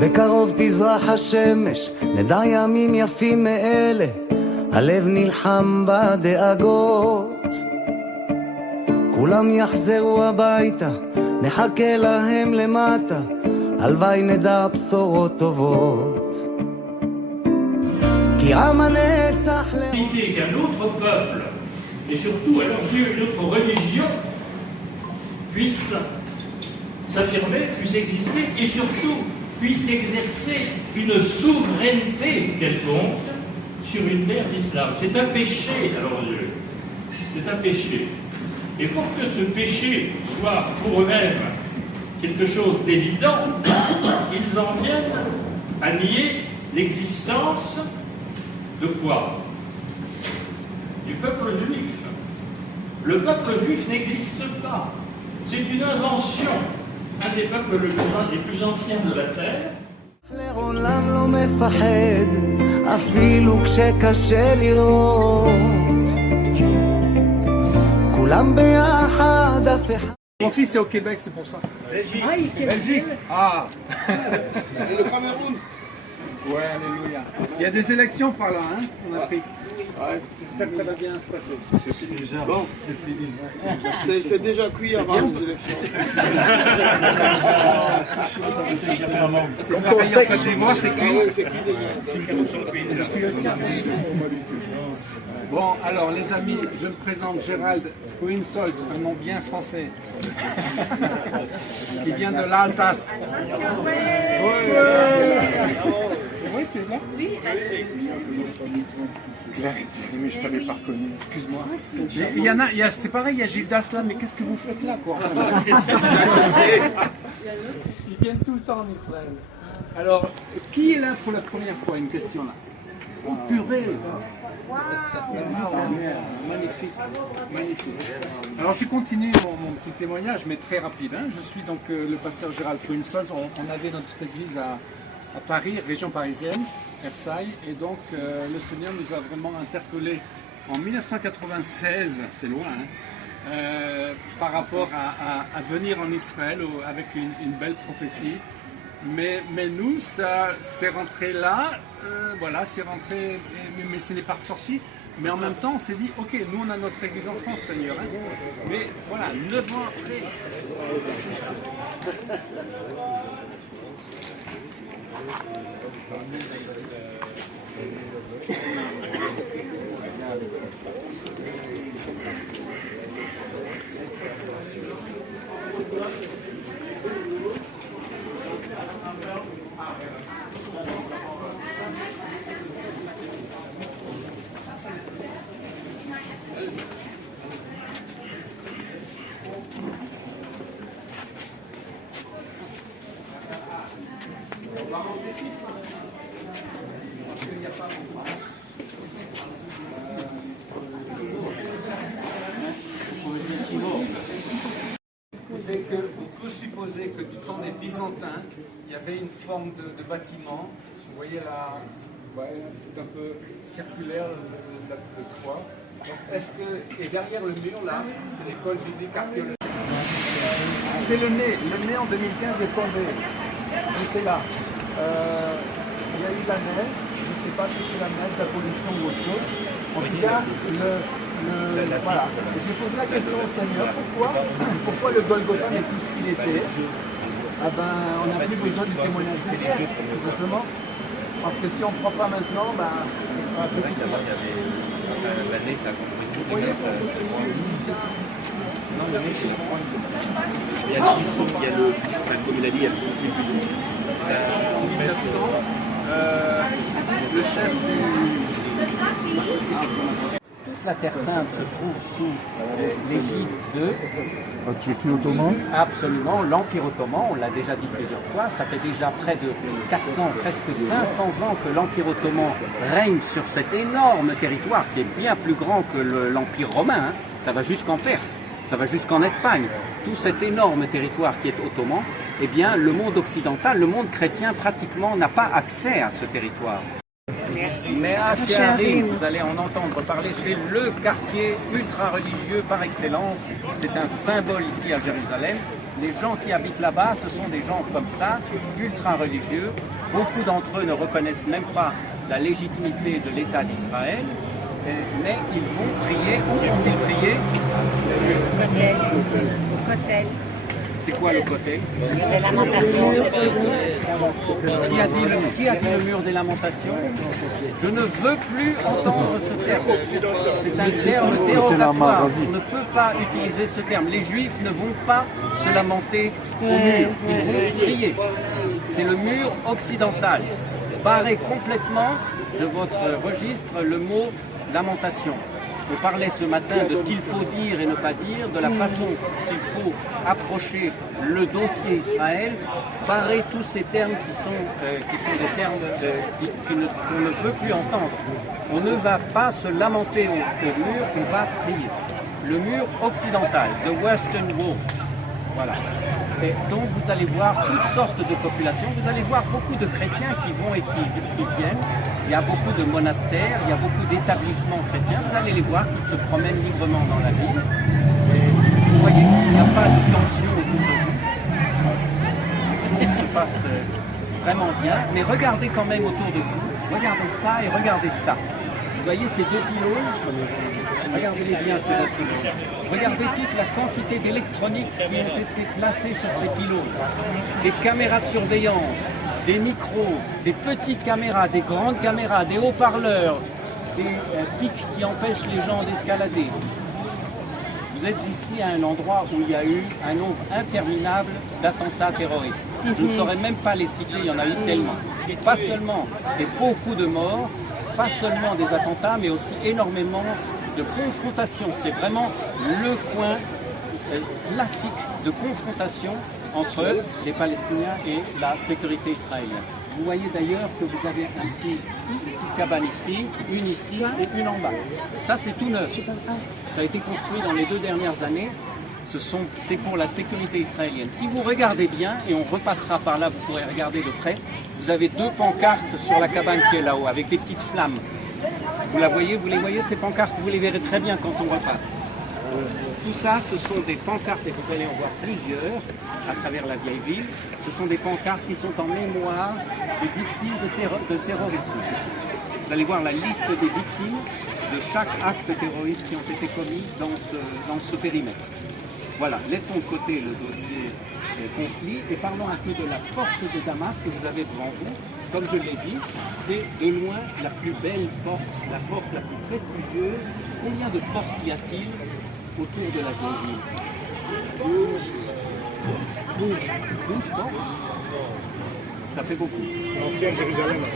בקרוב תזרח השמש, נדע ימים יפים מאלה, הלב נלחם בדאגות. כולם יחזרו הביתה, נחכה להם למטה, הלוואי נדע בשורות טובות. כי עם הנצח l'idée qu'un autre peuple, et surtout alors Dieu, une autre religion, puisse s'affirmer, puisse exister, et surtout puisse exercer une souveraineté quelconque sur une terre d'islam. C'est un péché à leurs yeux. C'est un péché. Et pour que ce péché soit pour eux-mêmes quelque chose d'évident, ils en viennent à nier l'existence de quoi? Du peuple juif. Le peuple juif n'existe pas. C'est une invention. Un des peuples les plus anciens de la terre. לעולם לא מפחד, אפילו כשקשה לראות. כולם ביחד, אף אחד. Mon fils est au Québec, c'est pour ça. Belgique. Belgique. Ah. Et le Cameroun. Ouais, alléluia. Il y a des élections par là, hein, en Afrique. Ouais. J'espère que ça va bien se passer. C'est fini déjà. Bon, C'est fini. c'est déjà cuit avant les élections. Comme pareil, après chez moi, c'est Ah cuit. ouais, c'est cuit déjà. Bon, alors les amis, je me présente Gérald Fruinsols, un nom bien français, qui vient de l'Alsace. C'est vrai, tu es là? Oui. Mais je t'avais pas reconnu, excuse-moi. Il y en a, c'est pareil, il y a Gildas là, mais qu'est-ce que vous faites là, quoi? Ils viennent tout le temps en Israël. Alors, qui est là pour la première fois? Une question là. Oh purée! Magnifique, magnifique. Alors je continue mon petit témoignage, mais très rapide. Hein. Je suis donc le pasteur Gérald Fruinsols. On avait notre église à Paris, région parisienne, Versailles, et donc le Seigneur nous a vraiment interpellés en 1996, c'est loin, hein, par rapport à venir en Israël avec une belle prophétie. Mais nous, ça c'est rentré là, voilà, c'est rentré, mais ce n'est pas ressorti. Mais en même temps, on s'est dit, ok, nous on a notre église en France, Seigneur. Hein, mais voilà, 9 ans après. On peut supposer que du temps des Byzantins, il y avait une forme de bâtiment. Vous voyez là, ouais, c'est un peu circulaire le toit. Et derrière le mur là, c'est l'école biblique archéologique. C'est le nez en 2015 est tombé. J'étais là. Il y a eu la neige, je ne sais pas si c'est la neige, la pollution ou autre chose. En tout cas, voilà. J'ai posé la question au Seigneur, pourquoi le Golgotha n'est plus ce qu'il était? Ah ben, on n'a plus besoin du témoignage de Pierre, tout simplement. Parce que si on ne prend pas maintenant, ben, c'est vrai qu'avant, il y avait l'année, ça a compris tout. Non, l'année, c'est la pointe. Il y a le buisson, il y a le, comme il a dit, il y a le buisson. En 1900, le chef du... Toute la Terre Sainte se trouve sous l'égide de ottoman. Absolument, l'Empire ottoman, on l'a déjà dit plusieurs fois, ça fait déjà près de 400, presque 500 ans que l'Empire ottoman règne sur cet énorme territoire qui est bien plus grand que l'Empire romain, hein. Ça va jusqu'en Perse, ça va jusqu'en Espagne. Tout cet énorme territoire qui est ottoman, eh bien le monde occidental, le monde chrétien pratiquement n'a pas accès à ce territoire. Mais à Shearim, vous allez en entendre parler, c'est le quartier ultra religieux par excellence. C'est un symbole ici à Jérusalem. Les gens qui habitent là-bas, ce sont des gens comme ça, ultra religieux. Beaucoup d'entre eux ne reconnaissent même pas la légitimité de l'État d'Israël, mais ils vont prier. Où vont-ils prier? Au Kotel. C'est quoi le côté? Des lamentations. Qui a dit le mur des lamentations? Je ne veux plus entendre ce terme. C'est un terme dérogatoire. On ne peut pas utiliser ce terme. Les Juifs ne vont pas se lamenter au mur. Ils vont prier. C'est le mur occidental. Barrez complètement de votre registre le mot lamentation. On parlait ce matin de ce qu'il faut dire et ne pas dire, de la façon qu'il faut approcher le dossier Israël, barrer tous ces termes qui sont des termes qu'on ne veut plus entendre. On ne va pas se lamenter au mur, on va prier. Le mur occidental, the Western Wall. Voilà. Et donc vous allez voir toutes sortes de populations, vous allez voir beaucoup de chrétiens qui vont et qui viennent. Il y a beaucoup de monastères, il y a beaucoup d'établissements chrétiens. Vous allez les voir qui se promènent librement dans la ville. Et vous voyez qu'il n'y a pas de tension autour de vous. Les choses se passent vraiment bien. Mais regardez quand même autour de vous. Regardez ça et regardez ça. Vous voyez ces deux pylônes? Regardez-les bien ces deux pylônes. Regardez toute la quantité d'électronique qui ont été placées sur ces pylônes. Des caméras de surveillance, des micros, des petites caméras, des grandes caméras, des haut-parleurs, des pics qui empêchent les gens d'escalader. Vous êtes ici à un endroit où il y a eu un nombre interminable d'attentats terroristes. Je ne saurais même pas les citer, il y en a eu tellement. Pas seulement beaucoup de morts, pas seulement des attentats, mais aussi énormément de confrontations. C'est vraiment le point classique de confrontation entre les Palestiniens et la sécurité israélienne. Vous voyez d'ailleurs que vous avez une petite cabane ici, une ici et une en bas. Ça c'est tout neuf. Ça a été construit dans les 2 dernières années. C'est pour la sécurité israélienne. Si vous regardez bien, et on repassera par là, vous pourrez regarder de près, vous avez 2 pancartes sur la cabane qui est là-haut, avec des petites flammes. Vous les voyez ces pancartes, vous les verrez très bien quand on repasse. Tout ça, ce sont des pancartes, et vous allez en voir plusieurs à travers la vieille ville. Ce sont des pancartes qui sont en mémoire des victimes de terrorisme. Vous allez voir la liste des victimes de chaque acte terroriste qui ont été commis dans ce périmètre. Voilà, laissons de côté le dossier conflit et parlons un peu de la porte de Damas que vous avez devant vous. Comme je l'ai dit, c'est de loin la plus belle porte, la porte la plus prestigieuse. Combien de portes y a-t-il autour de la vieille ville? 12 portes. Ça fait beaucoup.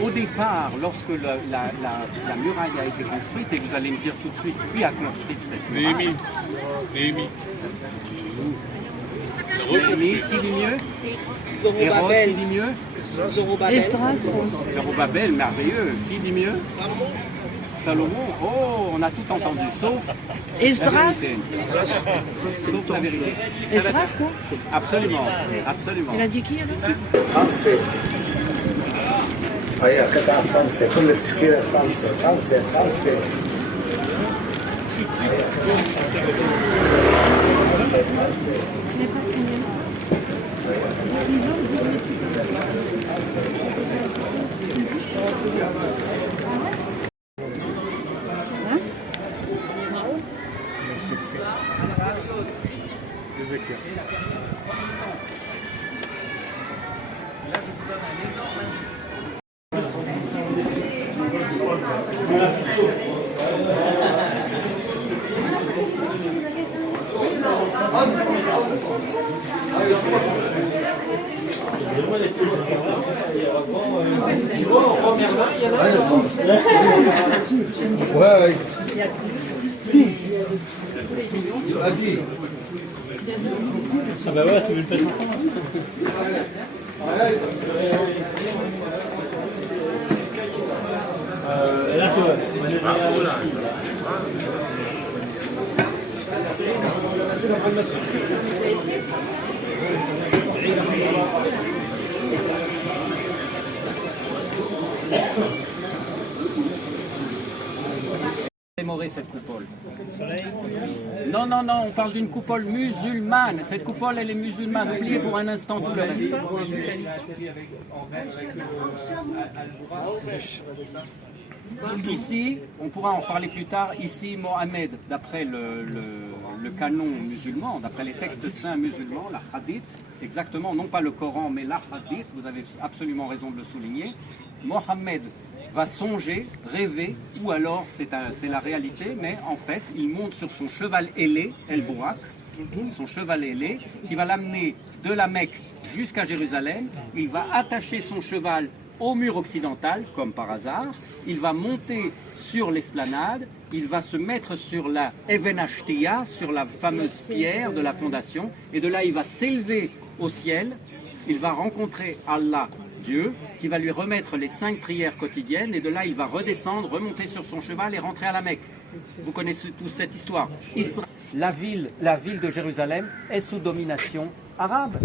Au départ, lorsque la muraille a été construite, et vous allez me dire tout de suite qui a construit cette muraille. Néhémie, qui dit mieux? Hérode, qui dit mieux? Esdras. Zorobabel, merveilleux. Qui dit mieux? Salomon. Oh, on a tout entendu, sauf Esdras. sauf la vérité. Esdras, non? Absolument, absolument. Il a dit qui alors? خمسة هي قطعة خمسة كل تشكيلة خمسة commémorer cette coupole? Non, non, non, on parle d'une coupole musulmane. Cette coupole, elle est musulmane. Oubliez pour un instant tout le reste. Ici, on pourra en reparler plus tard, ici Mohammed, d'après le canon musulman, d'après les textes saints musulmans, la hadith, exactement, non pas le Coran, mais la hadith, vous avez absolument raison de le souligner, Mohammed va songer, rêver, ou alors c'est la réalité, mais en fait, il monte sur son cheval ailé, El Bourak, son cheval ailé, qui va l'amener de la Mecque jusqu'à Jérusalem. Il va attacher son cheval au mur occidental, comme par hasard. Il va monter sur l'esplanade, il va se mettre sur la Even Ashtiya, sur la fameuse pierre de la fondation, et de là il va s'élever au ciel, il va rencontrer Allah, Dieu, qui va lui remettre les 5 prières quotidiennes, et de là il va redescendre, remonter sur son cheval et rentrer à la Mecque. Vous connaissez tous cette histoire. La ville de Jérusalem est sous domination arabe.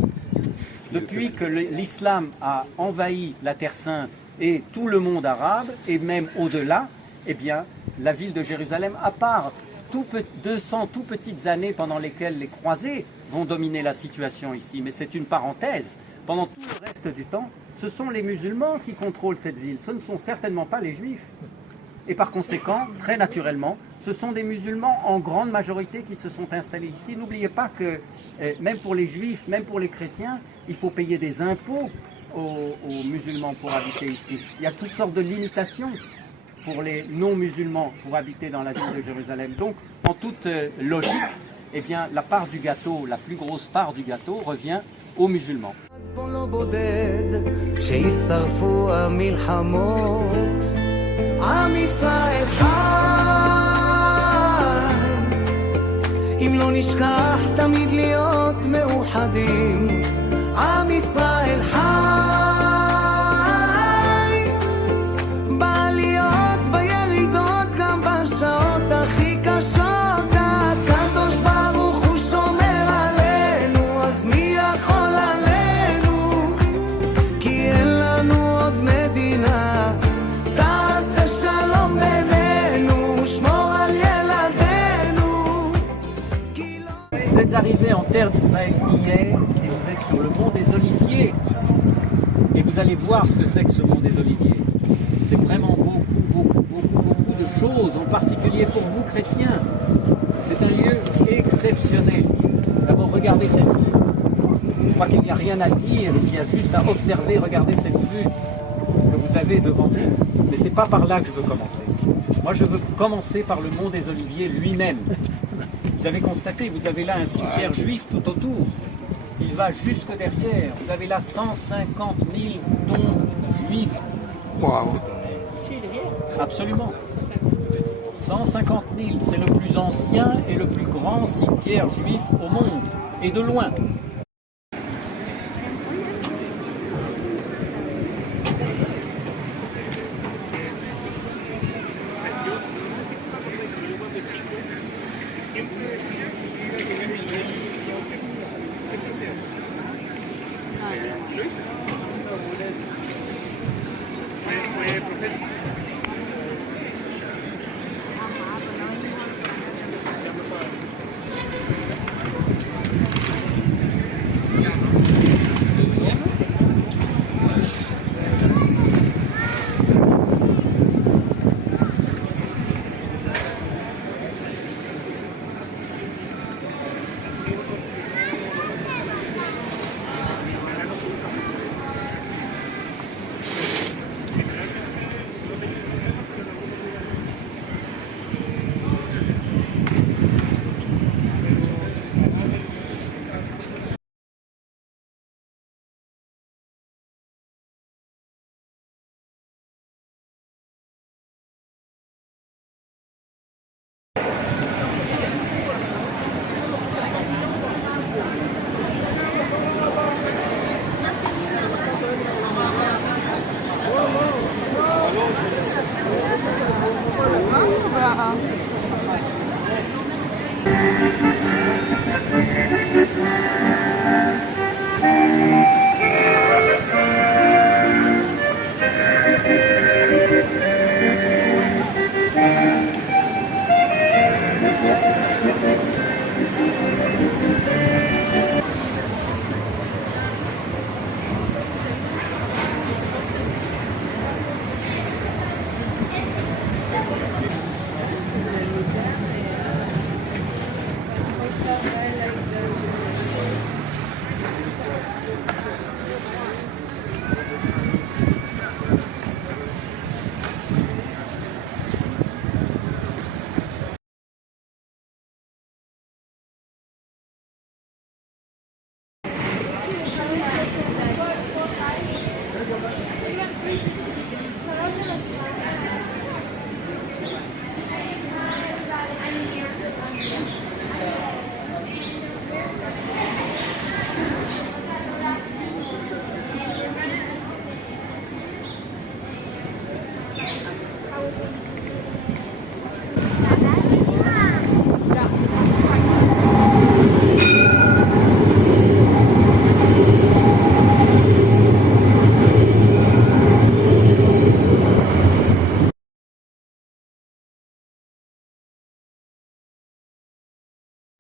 Depuis que l'islam a envahi la Terre Sainte et tout le monde arabe, et même au-delà, eh bien, la ville de Jérusalem, à part 200 tout petites années pendant lesquelles les croisés vont dominer la situation ici, mais c'est une parenthèse. Pendant tout le reste du temps, ce sont les musulmans qui contrôlent cette ville, ce ne sont certainement pas les juifs. Et par conséquent, très naturellement, ce sont des musulmans en grande majorité qui se sont installés ici. N'oubliez pas que même pour les juifs, même pour les chrétiens, il faut payer des impôts aux musulmans pour habiter ici. Il y a toutes sortes de limitations pour les non-musulmans pour habiter dans la ville de Jérusalem. Donc, en toute logique, eh bien, la part du gâteau, la plus grosse part du gâteau revient aux musulmans. עם ישראל חי, אם לא נשכח תמיד להיות מאוחדים. עם ישראל חי, בעליות בירידות גם בשעות הכי קשות. הקדוש ברוך הוא שומר עלינו, אז מי יכול עלינו? כי אין לנו עוד מדינה. Vous êtes arrivés en terre d'Israël hier et vous êtes sur le mont des Oliviers. Et vous allez voir ce que c'est que ce mont des Oliviers. C'est vraiment beaucoup de choses, en particulier pour vous chrétiens. C'est un lieu exceptionnel. D'abord, regardez cette vue. Je crois qu'il n'y a rien à dire, il y a juste à observer, regardez cette vue que vous avez devant vous. Mais ce n'est pas par là que je veux commencer. Moi, je veux commencer par le mont des Oliviers lui-même. Vous avez constaté, vous avez là un cimetière juif tout autour. Il va jusque derrière. Vous avez là 150 000 tombes juives. Wow. Absolument. 150 000, c'est le plus ancien et le plus grand cimetière juif au monde. Et de loin.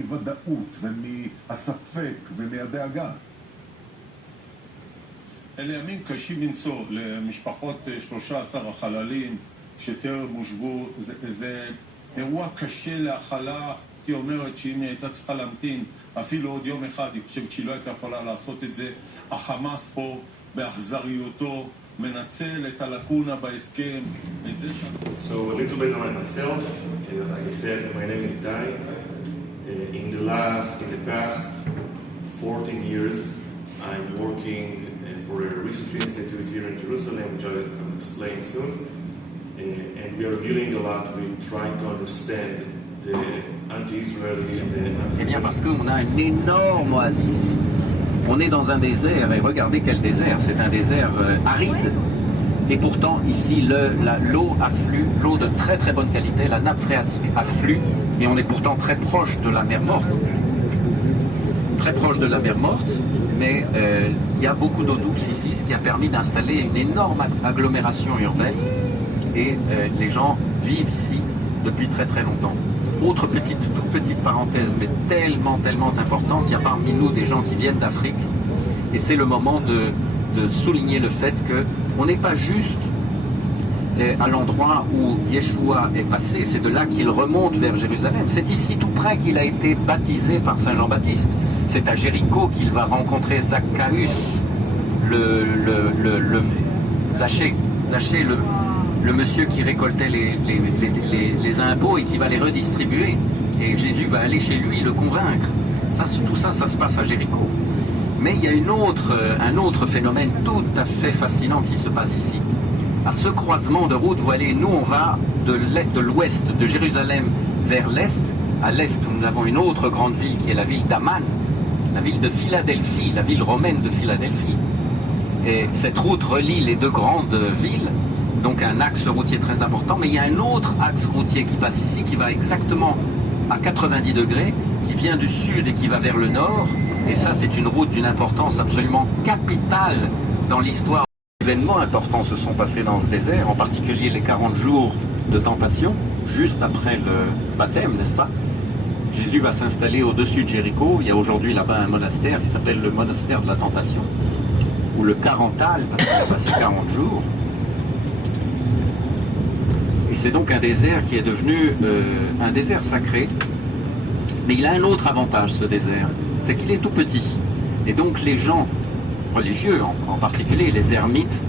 מוודאות ומהספק ומהדאגה. אלה ימים קשים מנשוא למשפחות 13 החללים שטרם הושבו. זה אירוע קשה להכלה. היא אומרת שאם היא הייתה צריכה להמתין אפילו עוד יום אחד, היא חושבת שהיא לא הייתה יכולה לעשות את זה. החמאס פה באכזריותו מנצל את הלקונה בהסכם, את זה So a little bit about myself. Like I said, my name is Itai. In the past 14 years, I'm working for a research institute here in Jerusalem, which I'll explain soon. And we are dealing a lot with trying to understand the anti-Israeli and the anti-Semitic. Eh bien parce qu'on a une énorme oasis ici. On est dans un désert, et regardez quel désert, c'est un désert aride. Et pourtant, ici, l'eau afflue, l'eau de très très bonne qualité, la nappe phréatique afflue, et on est pourtant très proche de la mer Morte. Très proche de la mer Morte, mais il y a beaucoup d'eau douce ici, ce qui a permis d'installer une énorme agglomération urbaine, et les gens vivent ici depuis très très longtemps. Autre toute petite parenthèse, mais tellement importante, il y a parmi nous des gens qui viennent d'Afrique, et c'est le moment de souligner le fait qu'on n'est pas juste à l'endroit où Yeshua est passé, c'est de là qu'il remonte vers Jérusalem. C'est ici tout près qu'il a été baptisé par Saint Jean-Baptiste. C'est à Jéricho qu'il va rencontrer Zacchaeus, Zachée, le monsieur qui récoltait les impôts et qui va les redistribuer. Et Jésus va aller chez lui le convaincre. Tout ça se passe à Jéricho. Mais il y a un autre phénomène tout à fait fascinant qui se passe ici. À ce croisement de route, vous voyez, nous on va de l'ouest, de Jérusalem vers l'est. À l'est, nous avons une autre grande ville qui est la ville d'Amman, la ville de Philadelphie, la ville romaine de Philadelphie. Et cette route relie les deux grandes villes, donc un axe routier très important. Mais il y a un autre axe routier qui passe ici, qui va exactement à 90 degrés, qui vient du sud et qui va vers le nord. Et ça, c'est une route d'une importance absolument capitale dans l'histoire. Des événements importants se sont passés dans ce désert, en particulier les 40 jours de tentation, juste après le baptême, n'est-ce pas? Jésus va s'installer au-dessus de Jéricho. Il y a aujourd'hui là-bas un monastère qui s'appelle le monastère de la tentation, ou le Carental, parce qu'il a passé 40 jours. Et c'est donc un désert qui est devenu un désert sacré. Mais il a un autre avantage, ce désert, c'est qu'il est tout petit. Et donc les gens religieux, en particulier les ermites,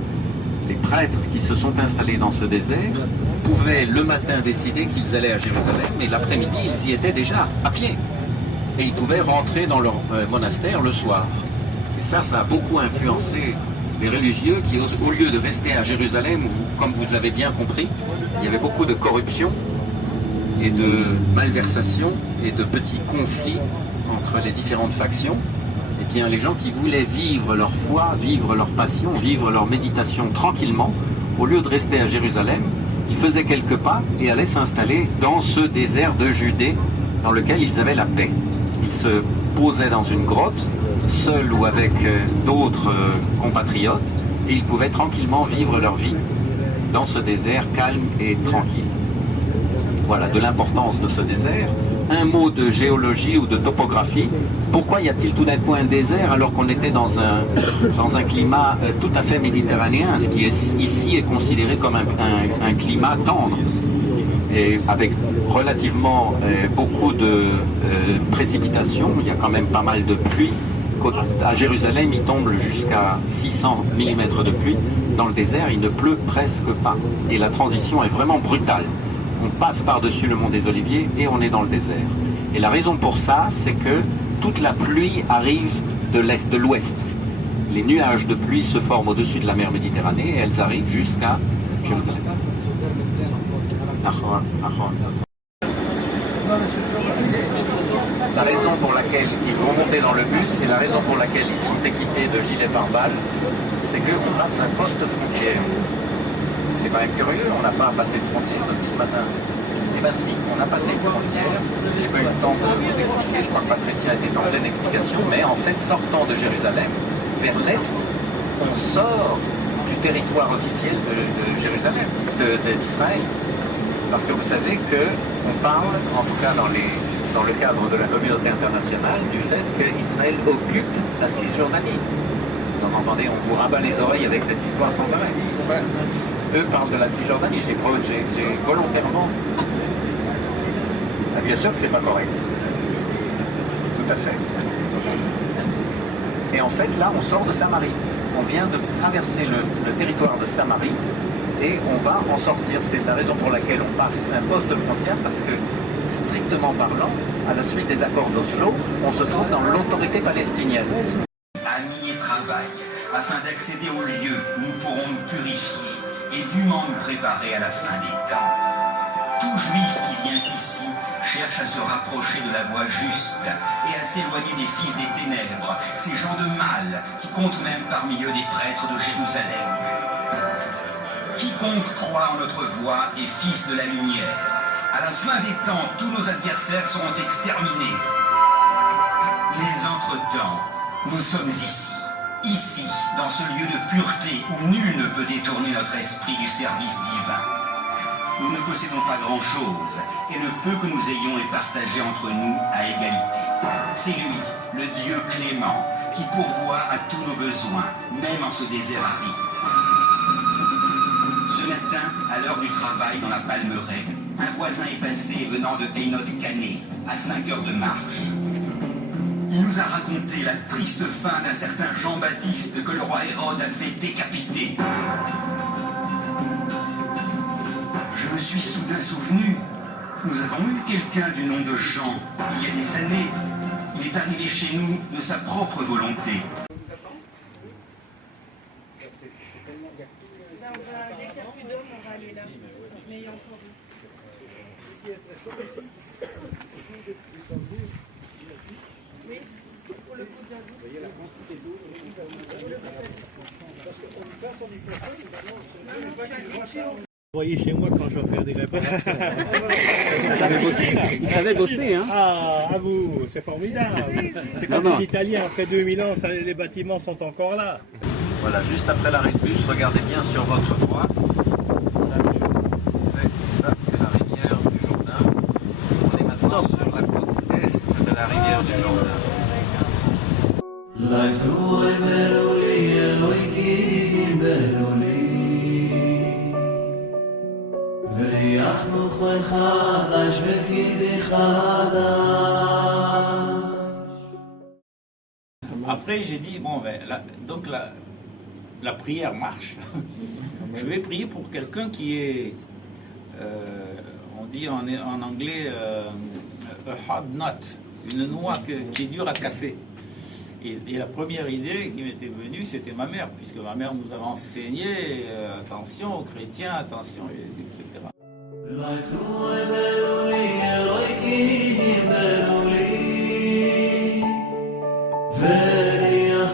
les prêtres qui se sont installés dans ce désert, pouvaient le matin décider qu'ils allaient à Jérusalem, et l'après-midi, ils y étaient déjà à pied. Et ils pouvaient rentrer dans leur monastère le soir. Et ça a beaucoup influencé les religieux qui, au lieu de rester à Jérusalem, où, comme vous avez bien compris, il y avait beaucoup de corruption et de malversation et de petits conflits entre les différentes factions, et bien les gens qui voulaient vivre leur foi, vivre leur passion, vivre leur méditation tranquillement, au lieu de rester à Jérusalem, ils faisaient quelques pas et allaient s'installer dans ce désert de Judée dans lequel ils avaient la paix. Ils se posaient dans une grotte, seuls ou avec d'autres compatriotes, et ils pouvaient tranquillement vivre leur vie dans ce désert calme et tranquille. Voilà, de l'importance de ce désert. Un mot de géologie ou de topographie. Pourquoi y a-t-il tout d'un coup un désert alors qu'on était dans un climat tout à fait méditerranéen, ce qui est, ici est considéré comme un climat tendre? et avec relativement beaucoup de précipitations. Il y a quand même pas mal de pluie. À Jérusalem, il tombe jusqu'à 600 mm de pluie. Dans le désert, il ne pleut presque pas. Et la transition est vraiment brutale. On passe par-dessus le mont des Oliviers et on est dans le désert. Et la raison pour ça, c'est que toute la pluie arrive de l'ouest. Les nuages de pluie se forment au-dessus de la mer Méditerranée et elles arrivent jusqu'à Jérusalem. La raison pour laquelle ils vont monter dans le bus et la raison pour laquelle ils sont équipés de gilets pare-balles, c'est qu'on passe un poste frontière. C'est quand même curieux, on n'a pas passé de frontière depuis ce matin. Eh bien si, on a passé une frontière, j'ai pas eu le temps de vous expliquer, je crois que Patricia était en pleine explication, mais en fait, sortant de Jérusalem, vers l'est, on sort du territoire officiel de Jérusalem, d'Israël. Parce que vous savez qu'on parle, en tout cas dans le cadre de la communauté internationale, du fait qu'Israël occupe la Cisjordanie. Vous entendez, on vous rabat les oreilles avec cette histoire sans arrêt. Eux parlent de la Cisjordanie, j'ai volontairement... Ah, bien sûr que c'est pas correct. Tout à fait. Et en fait, là, on sort de Samarie. On vient de traverser le territoire de Samarie et on va en sortir. C'est la raison pour laquelle on passe un poste de frontière, parce que, strictement parlant, à la suite des accords d'Oslo, on se trouve dans l'autorité palestinienne. Amis et travail, afin d'accéder au lieu où nous pourrons nous purifier et dûment nous préparer à la fin des temps. Tout juif qui vient ici cherche à se rapprocher de la voie juste et à s'éloigner des fils des ténèbres, ces gens de mal qui comptent même parmi eux des prêtres de Jérusalem. Quiconque croit en notre voie est fils de la lumière. À la fin des temps, tous nos adversaires seront exterminés. Mais entre-temps, nous sommes ici, dans ce lieu de pureté où nul ne peut détourner notre esprit du service divin. Nous ne possédons pas grand-chose, et le peu que nous ayons est partagé entre nous à égalité. C'est lui, le Dieu clément, qui pourvoit à tous nos besoins, même en ce désert aride. Ce matin, à l'heure du travail dans la Palmeraie, un voisin est passé venant de Einot Cané, à 5 heures de marche. Il nous a raconté la triste fin d'un certain Jean-Baptiste que le roi Hérode a fait décapiter. Je me suis soudain souvenu, nous avons eu quelqu'un du nom de Jean, il y a des années. Il est arrivé chez nous de sa propre volonté. Dès qu'il n'y a plus d'hommes, on va aller là. Mais il y a encore oui, pour le coup d'un bout. Vous voyez la quantité d'eau. Vous voyez chez moi quand je vais faire des réparations. Il savait bosser, hein. Ah, à vous, c'est formidable. C'est comme les Italiens, après 2000 ans, les bâtiments sont encore là. Voilà, juste après l'arrêt de bus, regardez bien sur votre droite. Ça, c'est la rivière du Jourdain. On est maintenant sur la côte est de la rivière du Jourdain. Après, j'ai dit, bon, ben, donc la prière marche. Je vais prier pour quelqu'un qui est, on dit en anglais, a hard nut, une noix qui est dure à casser. Et la première idée qui m'était venue, c'était ma mère, puisque ma mère nous avait enseigné, attention aux chrétiens, attention, etc.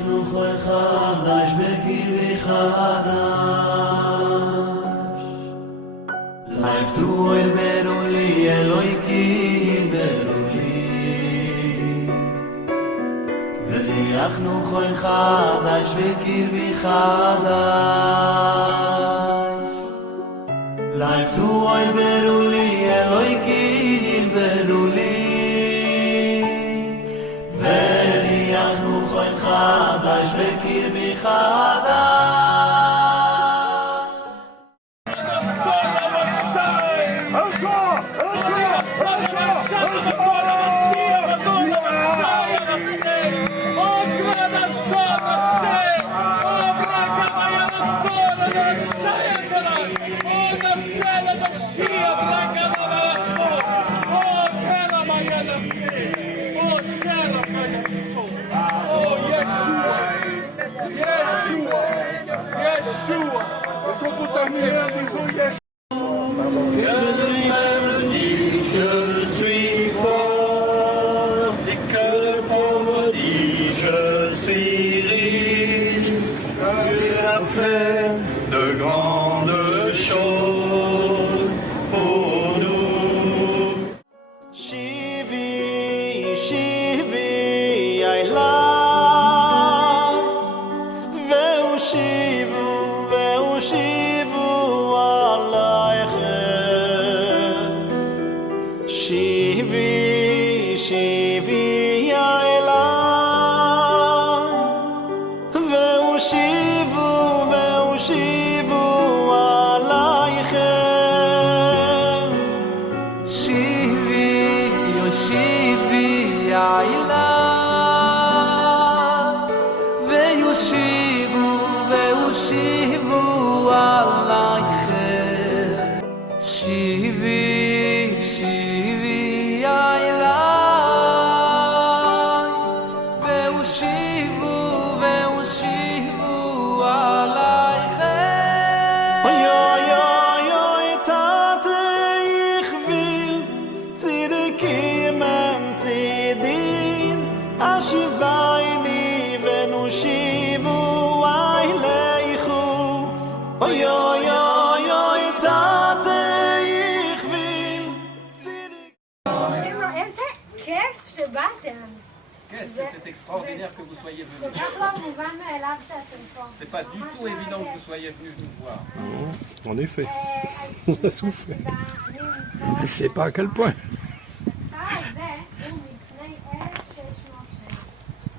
אנחנו חוי חדש בקרבי חדש לפתוח ברו לי אלוהיקים ברו לי ונחנו חוי חדש בקרבי חדש Je suis fort, et que le pauvre dit je suis riche. Il a fait de grandes choses pour nous. Shivi, Shivi, I love. Veu shivu aleichem. Shivi, Shivi, I love. Veu shivu aleichem. Shivi, Yoshivi, Ayla, Veyoshivu Alaichem. Shivi, Shivi, Ayla, Veyoshivu Alaichem. Oy, oy, oy, oy, Tate, ich will zurückkommen zu dir. Ashivaini venushivu aileichu. Oy, oy, oy, oy, Tate, ich will zurückkommen. איזה כיף שבאתם. C'est extraordinaire que vous soyez כל venus. כך לא מובן מאליו שאתם פה. C'est pas du tout évident que vous soyez venus nous voir. En effet, on a souffert. Je ne sais pas à quel point.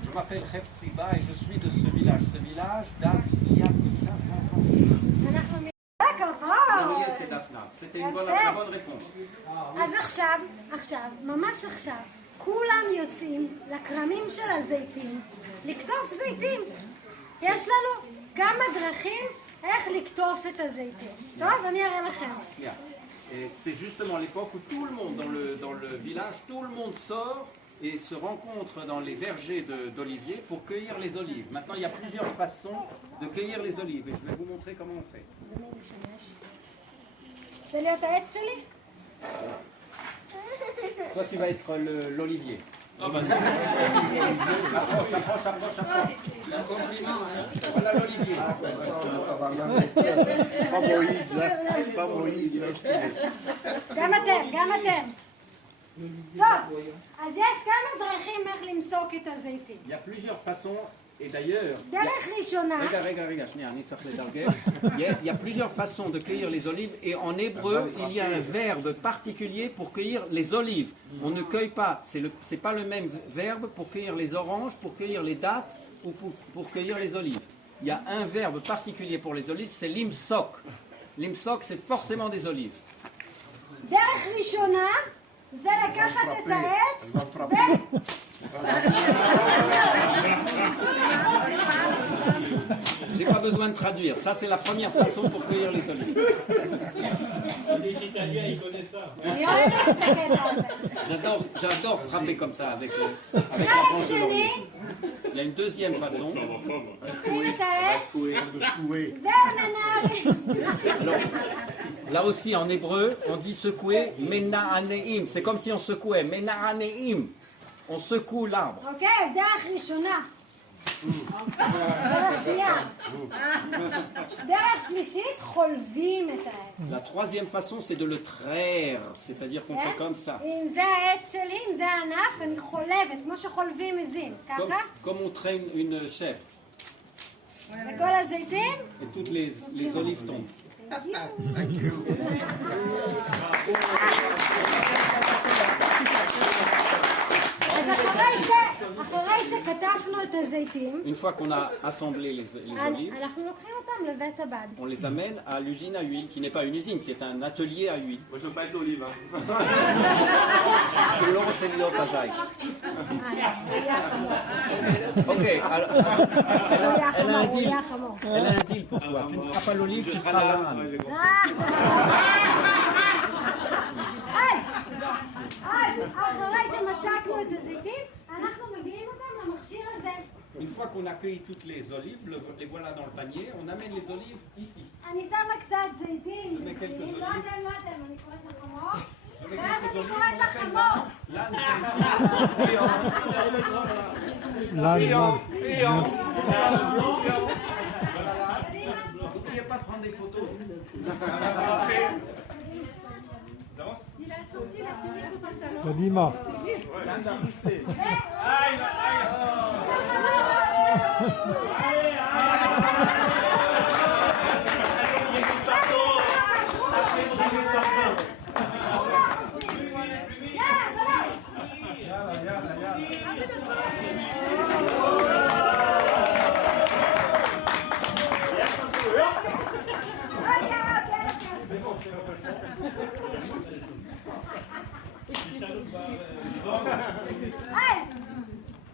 Je m'appelle Hefziba et je suis de ce village. Ce village date d'il y a 1500 ans. Marie, c'est Daphna. C'était une la bonne réponse. אז עכשיו, ממש עכשיו, כולם יוצאים לכרמים של הזיתים, לקטוף זיתים. יש לנו כמה דרכים איך לקטוף את הזיתים. טוב, אני אראה לכם. Bien. Et c'est justement l'époque où tout le monde dans le village, tout le monde sort et se rencontre dans les vergers d'oliviers pour cueillir les olives. Maintenant, il y a plusieurs façons de cueillir les olives et je vais vous montrer comment on fait. זה להיות העץ שלי? Toi, tu vas être l'olivier. Approche. Voilà l'olivier. Pas Moïse, là. גם אתם. טוב, אז יש כמה דרכים איך למסוק את הזיתים. Il y a plusieurs façons. Et d'ailleurs, דרך ראשונה, il y a plusieurs façons de cueillir les olives et en hébreu, il y a un verbe particulier pour cueillir les olives. On ne cueille pas, c'est pas le même verbe pour cueillir les oranges, pour cueillir les dattes ou pour cueillir les olives. Il y a un verbe particulier pour les olives, c'est limsok. Limsok, c'est forcément des olives. דרך ראשונה זה לקחת את העץ J'ai pas besoin de traduire. Ça, c'est la première façon pour cueillir les olives. Les Italiens, ils connaissent ça. J'adore frapper comme ça avec la branche de l'olive. Il y a une deuxième façon. Alors, là aussi, en hébreu, on dit secouer mena'aneim. C'est comme si on secouait mena'aneim. On secoue l'arbre. אוקיי, אז דרך ראשונה. דרך שנייה. דרך שלישית, חולבים את העץ. La troisième façon, c'est de le traire. C'est-à-dire qu'on fait comme ça. אם זה העץ שלי, אם זה הענף, אני חולבת, כמו שחולבים עזים. ככה? Comme on traîne une chèvre. וכל הזיתים? Et toutes les olives tombent. אז אחרי שכתפנו את הזיתים, Une fois qu'on a assemblé les olives, אנחנו לוקחים אותם לבית הבד. on les amène à l'usine à huile, qui n'est pas une usine, c'est un atelier à huile. Moi je veux pas être d'olive. L'autre, c'est l'iotajai. Ok, alors, elle a un deal pour toi. Tu ne seras pas l'olive, tu seras l'âne. אז אחרי שמסקנו את הזיתים, אנחנו מביאים אותם למכשיר הזה. Une une fois qu'on a cueilli toutes les olives, les voilà dans le panier, on amène les olives ici. אני שמה קצת זיתים. Je mets quelques לא olives. אתם, לא אתם, אני קוראת לחמור. Je mets ואז quelques אני olives, קוראת on appelle לחמור. l'âne. N'oubliez pas de prendre des photos. Il a sorti la tunique au pantalon. Kadima. L'Inde a poussé.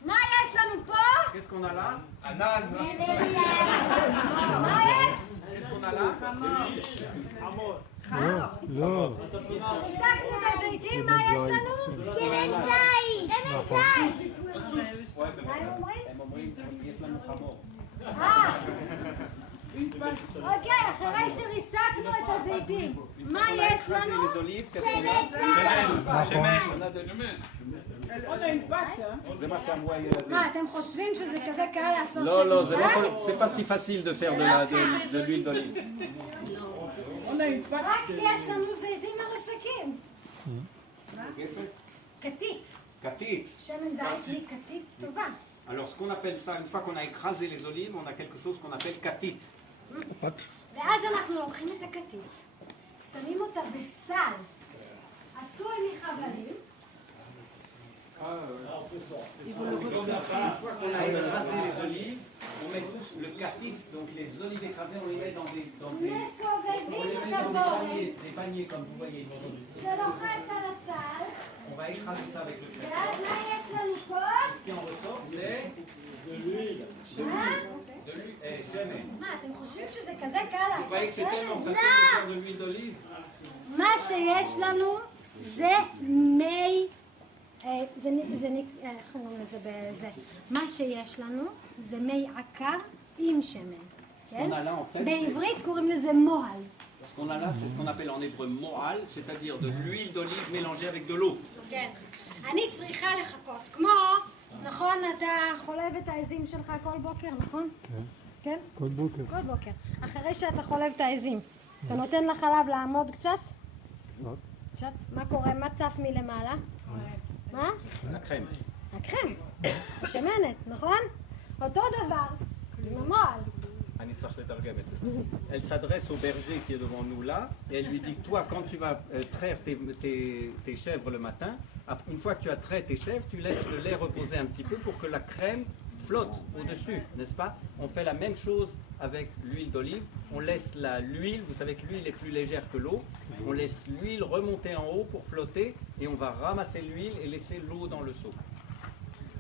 מה יש לנו פה? Qu'est-ce qu'on a là? מה יש? Qu'est-ce qu'on a là? לא. ריסקנו את הזיתים, מה יש לנו? שמן זית! שמן זית! מה הם אומרים? הם אומרים, יש לנו חמור. אוקיי, אחרי שריסקנו את הזיתים, מה יש לנו? Les olives, qu'est-ce qu'on a? זה מה שאמרו הילדים. מה, אתם חושבים שזה כזה קל לעשות לא, לא, שמן c'est pas si facile de faire de l'huile d'olive. רק יש לנו זיתים מרוסקים. כתית. Khatit. שמן זית בלי כתית טובה. Alors ce qu'on appelle ça, une fois qu'on a écrasé les olives, on a quelque chose qu'on appelle khatit. ואז אנחנו looking את הכתית, שמים אותה בסל, עשוי מחבלים. Une fois qu'on a écrasé les olives, on met tous le khatit, donc les olives écrasées, on les met dans des paniers comme vous voyez ici. שלוחץ על הסל. On va écraser ça avec le khatit. ואז מה יש לנו פה? Ce qui en ressort, c'est de l'huile. Jamais. מה, אתם חושבים שזה כזה קל Vous voyez que לעשות c'est tellement שמן? facile de faire de l'huile d'olive. מה שיש לנו זה מי... איך קוראים לזה בזה? מה שיש לנו זה מי עקר עם שמן, כן? בעברית קוראים לזה מוהל. Ce qu'on a là, c'est ce qu'on appelle en hébreu mohal, c'est-à-dire de l'huile d'olive mélangée avec de l'eau. כן. אני צריכה לחכות, כמו, נכון, אתה חולב את העזים שלך כל בוקר, נכון? כן. כל בוקר. כל בוקר. אחרי שאתה חולב את העזים, אתה נותן לחלב לעמוד קצת? קצת. מה קורה? מה צף מלמעלה? מה? הקרם. הקרם. השמנת, נכון? אותו דבר, עם המועל. אני צריך לתרגם את זה. Elle s'adresse au berger qui est devant nous là et elle lui dit toi quand tu vas traire tes chèvres le matin, une fois que tu as trait tes chèvres, tu laisses le lait reposer un petit peu pour que la crème flotte au-dessus, n'est-ce pas? On fait la même chose avec l'huile d'olive. On laisse l'huile, vous savez que l'huile est plus légère que l'eau, on laisse l'huile remonter en haut pour flotter et on va ramasser l'huile et laisser l'eau dans le seau.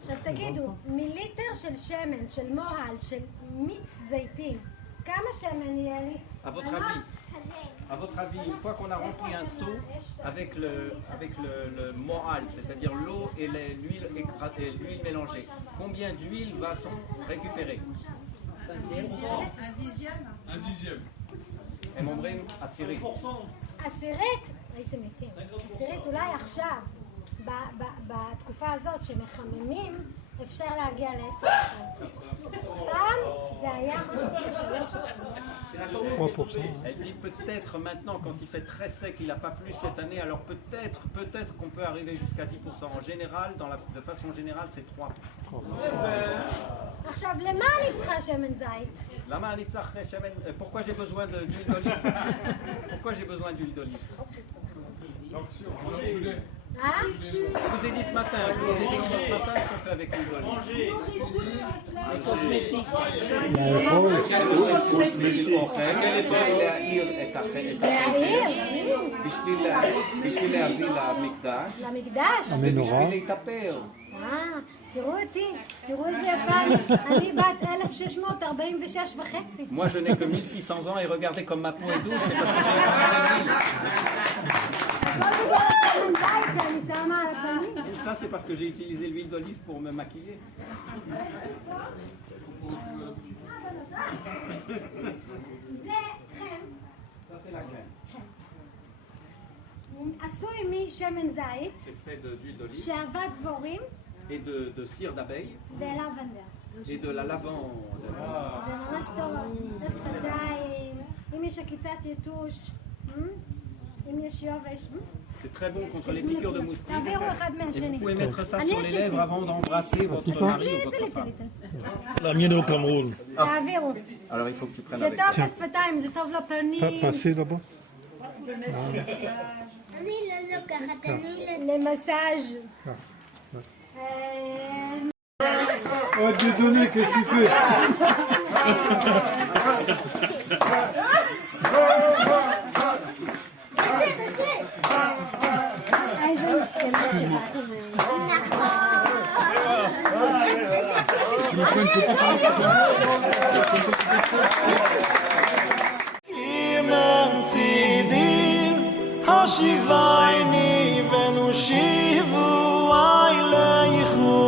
עכשיו תגידו, מיליטר של שמן, של מוהל, של מיץ זיתים, כמה שמן יהיה לי? À votre avis, une fois qu'on a rempli un seau avec le mohal, c'est-à-dire l'eau et l'huile mélangée, combien d'huile va-t-on récupérer? Un dixième. הם אומרים עשירית. עשירית? הייתם מתים. עשירית אולי עכשיו, בתקופה הזאת שמחממים, אפשר להגיע ל10%. פעם זה היה Elle dit peut-être maintenant, quand il fait très sec, il n'a pas plu cette année, alors peut-être qu'on peut arriver jusqu'à 10%. En général, de façon générale, c'est 3%. עכשיו, למה אני צריכה שמן זית? למה אני צריך שמן? Pourquoi j'ai besoin d'huile d'olive? Pourquoi j'ai besoin d'huile d'olive? Je vous ai dit ce matin, ce qu'on fait avec l'huile d'olive. C'est cosmétique. להאיר את החיים. בשביל להביא למקדש. למקדש? ובשביל להתאפר. תראו אותי, תראו איזה יפה, אני בת 1646 וחצי. Moi je n'ai que 1600 ans et regardez comme ma peau est douce, c'est parce que j'ai שמן זית שאני שמה על הפנים. Et ça, c'est parce que j'ai utilisé l'huile d'olive pour me maquiller. זה חם. Ça, c'est la crème. עשוי משמן זית, C'est fait d'huile d'olive שאבד דבורים et de cire d'abeille ולבנדר. et de la lavande. זה ממש טוב, לשפתיים, אם יש עקיצת יתוש, אם יש יובש. C'est très bon contre les piqûres de moustiques. תעבירו אחד Et מהשני. vous pouvez mettre ça sur les עשיתי. lèvres avant d'embrasser votre mari ou votre femme. La mienne est au Cameroun. תעבירו. Alors il faut que tu prennes זה avec. טוב לשפתיים, זה טוב לפנים. Passez là-bas. אני לא לוקחת, אני למסאז'. Oh, Dieudonné, qu'est-ce que tu fais? איזה מסכנות שבאתם. Tu me prends une petite Imen Tzidir, Hashivayni Venushivu Aileichu.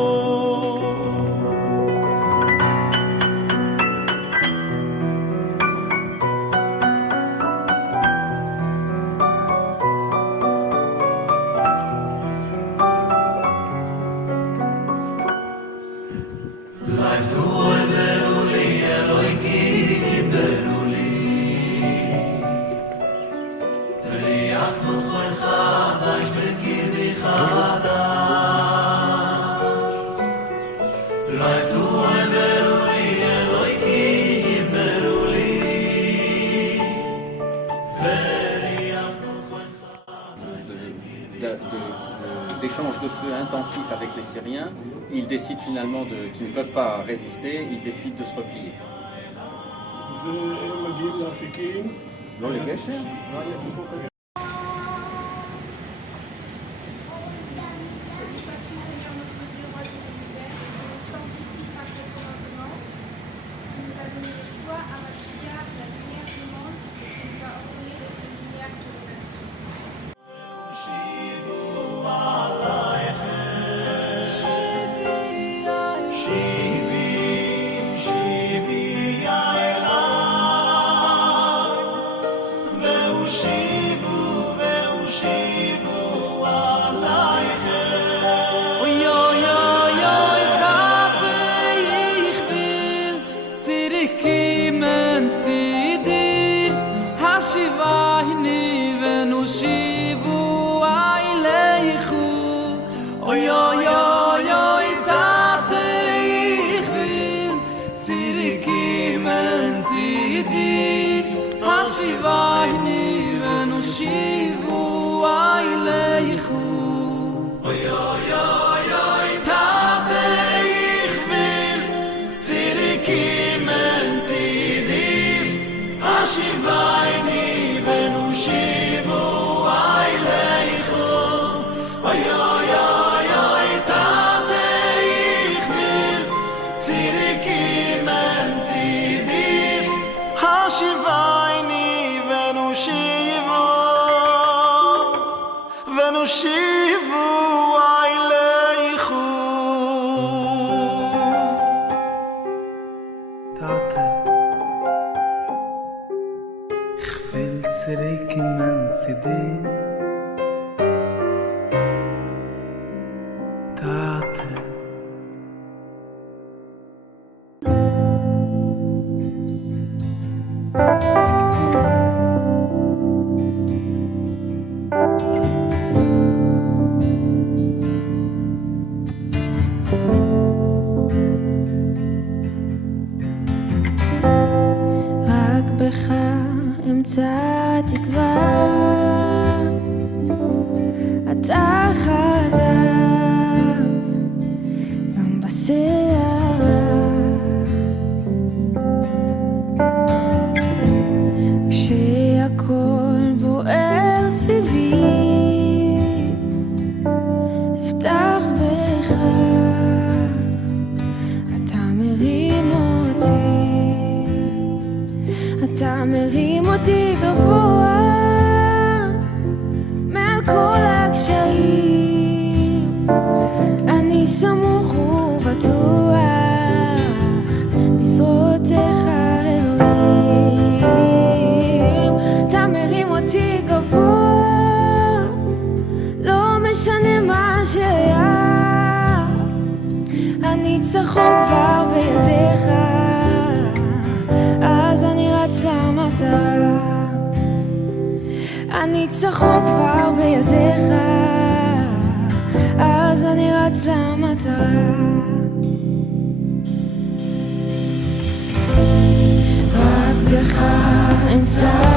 D'échange de feu intensif avec les Syriens, ils décident finalement qu'ils ne peuvent pas résister, ils décident de se replier. לא לגשר? רק בך אמצא תקווה, אתה חזק גם בסערה, כשהכל בוער סביבי אפתח בך, אתה מרים אותי, אתה מרים אותי גבוה מעל כל הגשם. הניצחון כבר בידיך, אז אני רץ למטרה. הניצחון כבר בידיך, אז אני רץ למטרה. רק בך אמצא